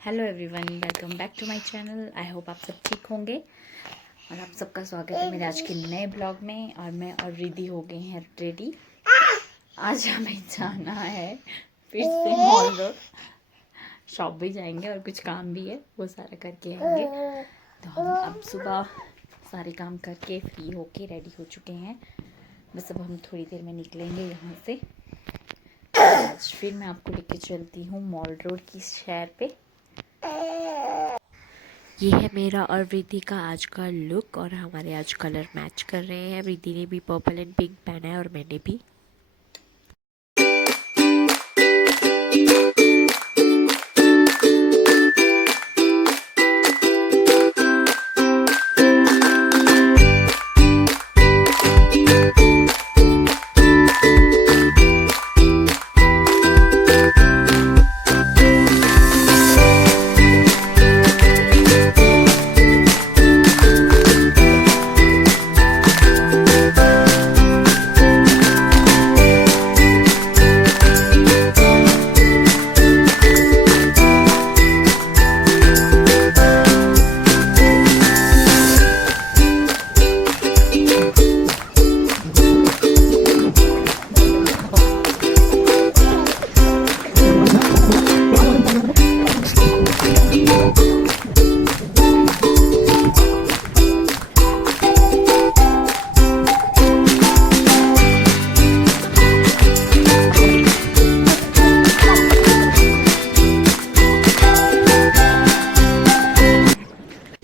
Hello everyone, welcome back to my channel. I hope आप सब ठीक होंगे और आप सबका स्वागत है मेरे आज के नए ब्लॉग में। और मैं और रिद्धि हो गए हैं रेडी। आज हमें जाना है फिर से मॉल रोड। शॉप भी जाएंगे और कुछ काम भी है, वो सारा करके आएंगे। तो हम अब सुबह सारे काम करके फ्री होके रेडी हो चुके हैं। बस अब हम थोड़ी देर में निकलेंगे यहाँ से। आज फिर मैं आपको लेके चलती हूँ मॉल रोड की सैर पे। ये है मेरा और रिद्धि का आज का लुक और हमारे आज कलर मैच कर रहे हैं। रिद्धि ने भी पर्पल एंड पिंक पहना है और मैंने भी।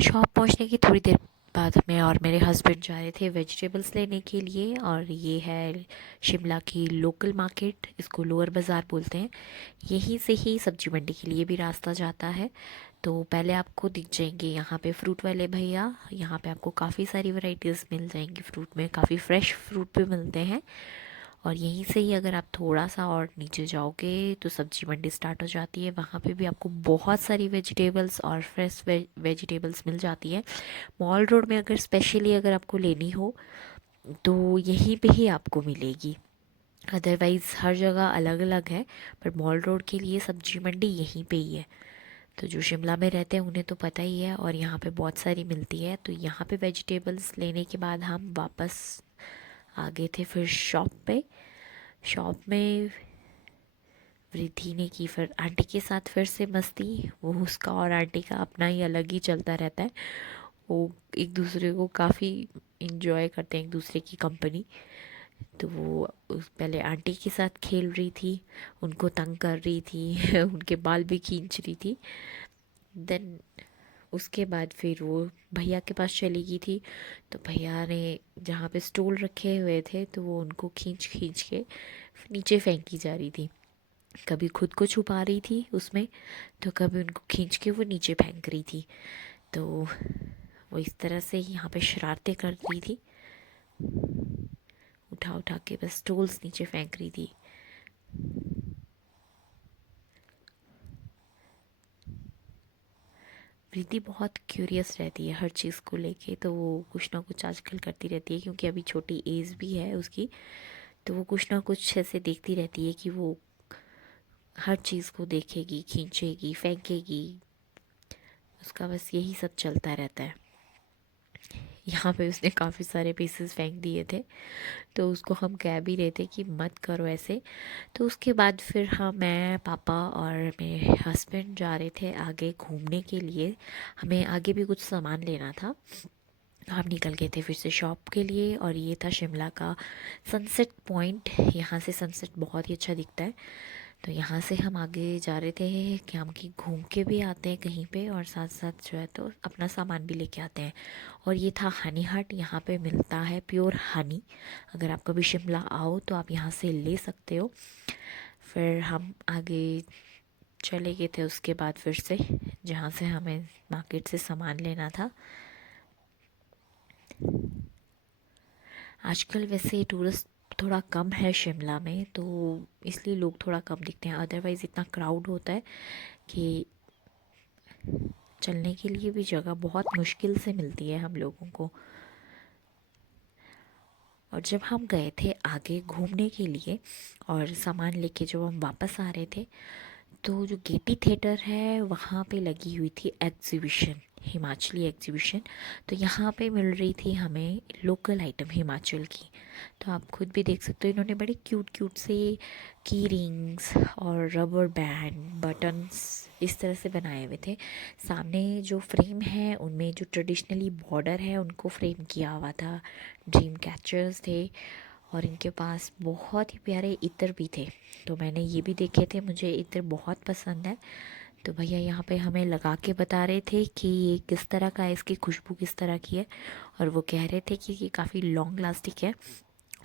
शॉप पहुंचने की थोड़ी देर बाद मैं और मेरे हस्बैंड जा रहे थे वेजिटेबल्स लेने के लिए। और ये है शिमला की लोकल मार्केट, इसको लोअर बाज़ार बोलते हैं। यहीं से ही सब्जी मंडी के लिए भी रास्ता जाता है। तो पहले आपको दिख जाएंगे यहाँ पे फ्रूट वाले भैया। यहाँ पे आपको काफ़ी सारी वैरायटीज़ मिल जाएंगी फ्रूट में, काफ़ी फ्रेश फ्रूट भी मिलते हैं। और यहीं से ही अगर आप थोड़ा सा और नीचे जाओगे तो सब्जी मंडी स्टार्ट हो जाती है। वहाँ पे भी आपको बहुत सारी वेजिटेबल्स और फ्रेश वेजिटेबल्स मिल जाती है। मॉल रोड में अगर स्पेशली अगर आपको लेनी हो तो यहीं पे ही आपको मिलेगी। अदरवाइज़ हर जगह अलग अलग है, पर मॉल रोड के लिए सब्जी मंडी यहीं पे ही है। तो जो शिमला में रहते हैं उन्हें तो पता ही है, और यहाँ पे बहुत सारी मिलती है। तो यहाँ पे वेजिटेबल्स लेने के बाद हम वापस आ गए थे फिर शॉप पे। शॉप में रिद्धि ने की फिर आंटी के साथ फिर से मस्ती। वो उसका और आंटी का अपना ही अलग ही चलता रहता है। वो एक दूसरे को काफ़ी इंजॉय करते हैं, एक दूसरे की कंपनी। तो वो पहले आंटी के साथ खेल रही थी, उनको तंग कर रही थी उनके बाल भी खींच रही थी। देन उसके बाद फिर वो भैया के पास चली गई थी। तो भैया ने जहाँ पे स्टूल रखे हुए थे तो वो उनको खींच खींच के नीचे फेंकी जा रही थी। कभी खुद को छुपा रही थी उसमें, तो कभी उनको खींच के वो नीचे फेंक रही थी। तो वो इस तरह से यहाँ पे शरारतें कर रही थी, उठा उठा के बस स्टूल्स नीचे फेंक रही थी। रिद्धि बहुत क्यूरियस रहती है हर चीज़ को लेके, तो वो कुछ ना कुछ आजकल करती रहती है। क्योंकि अभी छोटी एज भी है उसकी, तो वो कुछ ना कुछ ऐसे देखती रहती है कि वो हर चीज़ को देखेगी, खींचेगी, फेंकेगी। उसका बस यही सब चलता रहता है। यहाँ पे उसने काफ़ी सारे पीसेस फेंक दिए थे, तो उसको हम कह भी रहे थे कि मत करो ऐसे। तो उसके बाद फिर हम, मैं, पापा और मेरे हस्बैंड जा रहे थे आगे घूमने के लिए। हमें आगे भी कुछ सामान लेना था। हम निकल गए थे फिर से शॉप के लिए। और ये था शिमला का सनसेट पॉइंट। यहाँ से सनसेट बहुत ही अच्छा दिखता है। तो यहाँ से हम आगे जा रहे थे कि हम कि घूम के भी आते हैं कहीं पे, और साथ साथ जो है तो अपना सामान भी लेके आते हैं। और ये था हनी हट। यहाँ पे मिलता है प्योर हनी। अगर आप कभी शिमला आओ तो आप यहाँ से ले सकते हो। फिर हम आगे चले गए थे उसके बाद फिर से, जहाँ से हमें मार्केट से सामान लेना था। आजकल वैसे टूरिस्ट थोड़ा कम है शिमला में, तो इसलिए लोग थोड़ा कम दिखते हैं। अदरवाइज़ इतना क्राउड होता है कि चलने के लिए भी जगह बहुत मुश्किल से मिलती है हम लोगों को। और जब हम गए थे आगे घूमने के लिए और सामान लेके जब हम वापस आ रहे थे, तो जो गेटी थिएटर है वहाँ पे लगी हुई थी एग्जीबिशन, हिमाचली एग्जीबिशन। तो यहाँ पे मिल रही थी हमें लोकल आइटम हिमाचल की। तो आप खुद भी देख सकते हो, इन्होंने बड़े क्यूट क्यूट से की रिंग्स और रबर बैंड, बटन्स इस तरह से बनाए हुए थे। सामने जो फ्रेम है उनमें जो ट्रेडिशनली बॉर्डर है उनको फ्रेम किया हुआ था, ड्रीम कैचर्स थे। और इनके पास बहुत ही प्यारे इत्र भी थे। तो मैंने ये भी देखे थे, मुझे इत्र बहुत पसंद है। तो भैया यहाँ पे हमें लगा के बता रहे थे कि ये किस तरह का है, इसकी खुशबू किस तरह की है। और वो कह रहे थे कि ये काफ़ी लॉन्ग लास्टिक है,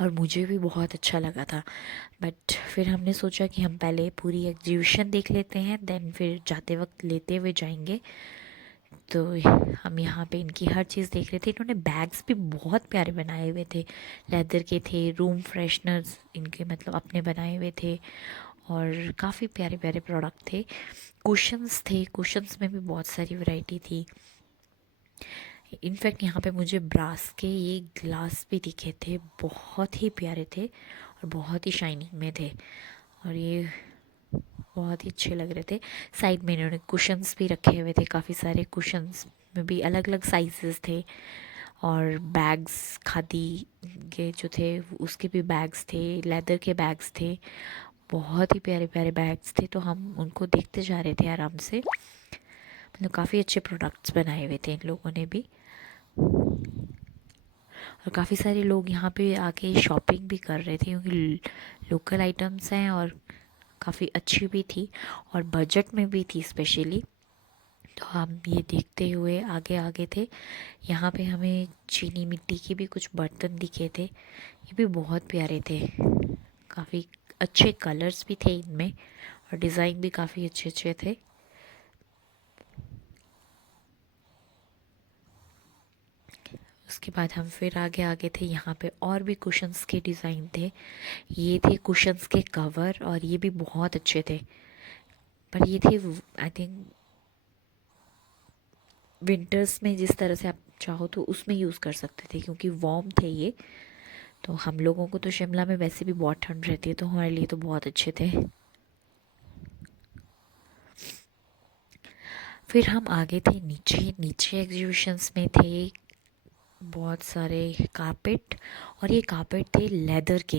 और मुझे भी बहुत अच्छा लगा था। बट फिर हमने सोचा कि हम पहले पूरी एग्जीबिशन देख लेते हैं, देन फिर जाते वक्त लेते हुए जाएंगे। तो हम यहाँ पे इनकी हर चीज़ देख रहे थे। इन्होंने बैग्स भी बहुत प्यारे बनाए हुए थे, लेदर के थे, रूम फ्रेशनर्स इनके मतलब अपने बनाए हुए थे, और काफ़ी प्यारे प्यारे प्रोडक्ट थे। कुशन्स थे, कुशन्स में भी बहुत सारी वैरायटी थी। इनफैक्ट यहाँ पे मुझे ब्रास के ये ग्लास भी दिखे थे, बहुत ही प्यारे थे और बहुत ही शाइनिंग में थे, और ये बहुत ही अच्छे लग रहे थे। साइड में इन्होंने कुशन्स भी रखे हुए थे, काफ़ी सारे कुशन्स में भी अलग अलग साइजेस थे। और बैग्स, खादी के जो थे उसके भी बैग्स थे, लेदर के बैग्स थे, बहुत ही प्यारे प्यारे बैग्स थे। तो हम उनको देखते जा रहे थे आराम से। मतलब काफ़ी अच्छे प्रोडक्ट्स बनाए हुए थे इन लोगों ने भी। और काफ़ी सारे लोग यहाँ पे आके शॉपिंग भी कर रहे थे, क्योंकि लोकल आइटम्स हैं और काफ़ी अच्छी भी थी और बजट में भी थी स्पेशली। तो हम ये देखते हुए आगे आगे थे। यहाँ पे हमें चीनी मिट्टी के भी कुछ बर्तन दिखे थे, ये भी बहुत प्यारे थे। काफ़ी अच्छे कलर्स भी थे इनमें, और डिज़ाइन भी काफ़ी अच्छे अच्छे थे। उसके बाद हम फिर आगे आगे थे, यहाँ पे और भी कुशन्स के डिज़ाइन थे। ये थे कुशन्स के कवर, और ये भी बहुत अच्छे थे। पर ये थे आई थिंक विंटर्स में जिस तरह से आप चाहो तो उसमें यूज़ कर सकते थे, क्योंकि वार्म थे ये। तो हम लोगों को तो शिमला में वैसे भी बहुत ठंड रहती है, तो हमारे लिए तो बहुत अच्छे थे। फिर हम आगे थे नीचे। नीचे एग्जीबिशंस में थे बहुत सारे कारपेट, और ये कारपेट थे लेदर के,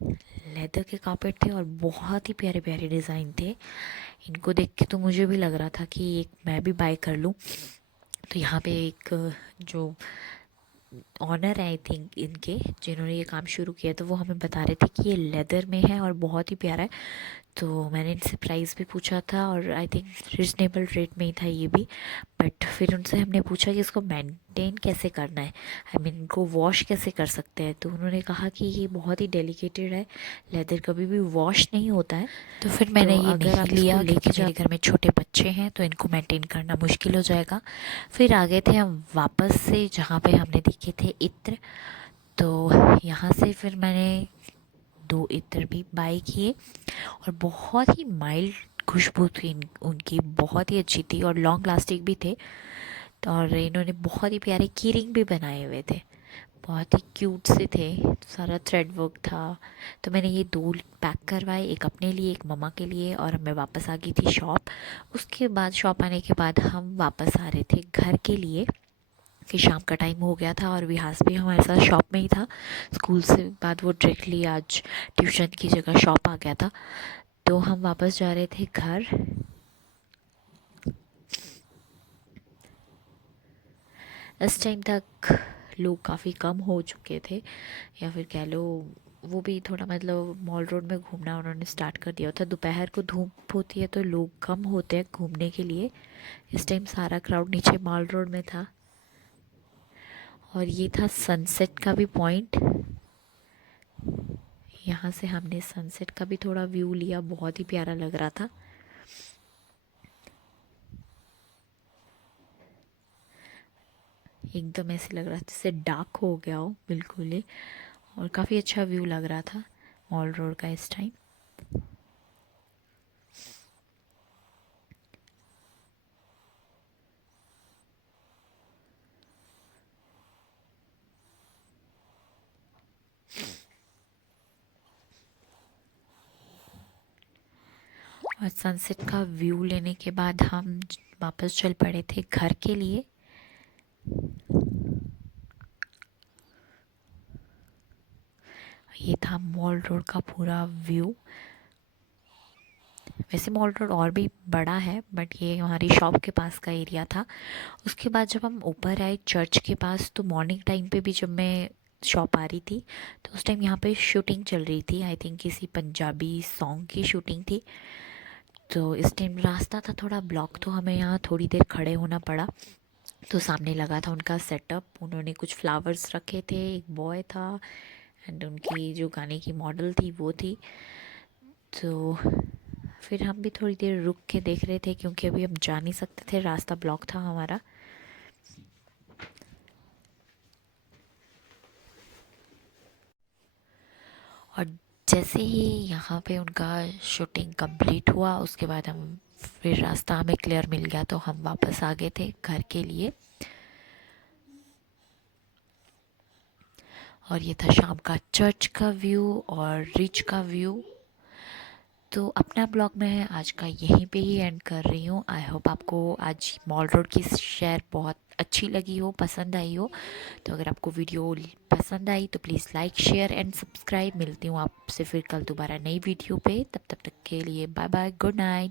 लेदर के कारपेट थे, और बहुत ही प्यारे प्यारे डिज़ाइन थे। इनको देख के तो मुझे भी लग रहा था कि एक मैं भी बाय कर लूँ। तो यहाँ पे एक जो ऑनर है आई थिंक इनके, जिन्होंने ये काम शुरू किया, तो वो हमें बता रहे थे कि ये लेदर में है और बहुत ही प्यारा है। तो मैंने इनसे प्राइस भी पूछा था, और आई थिंक रिजनेबल रेट में ही था ये भी। बट फिर उनसे हमने पूछा कि इसको मेंटेन कैसे करना है, आई मीन इनको वॉश कैसे कर सकते हैं। तो उन्होंने कहा कि ये बहुत ही डेलिकेटेड है, लेदर कभी भी वॉश नहीं होता है। तो फिर मैंने ये नहीं लिया, क्योंकि मेरे घर में छोटे बच्चे हैं तो इनको मेंटेन करना मुश्किल हो जाएगा। फिर आगे थे हम वापस से, जहाँ पे हमने देखे थे इत्र। तो यहाँ से फिर मैंने 2 इत्र भी बाय किए, और बहुत ही माइल्ड खुशबू थी उनकी, बहुत ही अच्छी थी और लॉन्ग लास्टिंग भी थे। तो और इन्होंने बहुत ही प्यारे की रिंग भी बनाए हुए थे, बहुत ही क्यूट से थे, सारा थ्रेड वर्क था। तो मैंने ये 2 पैक करवाए, एक अपने लिए एक मम्मा के लिए, और मैं वापस आ गई थी शॉप। उसके बाद शॉप आने के बाद हम वापस आ रहे थे घर के लिए, कि शाम का टाइम हो गया था, और विहास भी हमारे साथ शॉप में ही था। स्कूल से बाद वो डायरेक्टली आज ट्यूशन की जगह शॉप आ गया था। तो हम वापस जा रहे थे घर। इस टाइम तक लोग काफ़ी कम हो चुके थे, या फिर कह लो वो भी थोड़ा मतलब मॉल रोड में घूमना उन्होंने स्टार्ट कर दिया था। दोपहर को धूप होती है तो लोग कम होते हैं घूमने के लिए। इस टाइम सारा क्राउड नीचे मॉल रोड में था। और ये था सनसेट का भी पॉइंट। यहाँ से हमने सनसेट का भी थोड़ा व्यू लिया, बहुत ही प्यारा लग रहा था। एकदम ऐसे लग रहा था जैसे डार्क हो गया हो बिल्कुल ही, और काफ़ी अच्छा व्यू लग रहा था मॉल रोड का इस टाइम। और सनसेट का व्यू लेने के बाद हम वापस चल पड़े थे घर के लिए। ये था मॉल रोड का पूरा व्यू। वैसे मॉल रोड और भी बड़ा है, बट ये हमारी शॉप के पास का एरिया था। उसके बाद जब हम ऊपर आए चर्च के पास, तो मॉर्निंग टाइम पे भी जब मैं शॉप आ रही थी तो उस टाइम यहाँ पे शूटिंग चल रही थी। आई थिंक किसी पंजाबी सॉन्ग की शूटिंग थी। तो इस टाइम रास्ता था थोड़ा ब्लॉक, तो हमें यहाँ थोड़ी देर खड़े होना पड़ा। तो सामने लगा था उनका सेटअप, उन्होंने कुछ फ्लावर्स रखे थे, एक बॉय था एंड उनकी जो गाने की मॉडल थी वो थी। तो फिर हम भी थोड़ी देर रुक के देख रहे थे, क्योंकि अभी हम जा नहीं सकते थे, रास्ता ब्लॉक था हमारा। और जैसे ही यहाँ पे उनका शूटिंग कंप्लीट हुआ, उसके बाद हम फिर रास्ता हमें क्लियर मिल गया, तो हम वापस आ गए थे घर के लिए। और ये था शाम का चर्च का व्यू और रिच का व्यू। तो अपना ब्लॉग मैं आज का यहीं पे ही एंड कर रही हूँ। आई होप आपको आज मॉल रोड की शेयर बहुत अच्छी लगी हो, पसंद आई हो। तो अगर आपको वीडियो पसंद आई तो please like share and subscribe. मिलती हूँ आपसे फिर कल दोबारा नई वीडियो पे। तब तक के लिए बाय बाय, गुड नाइट।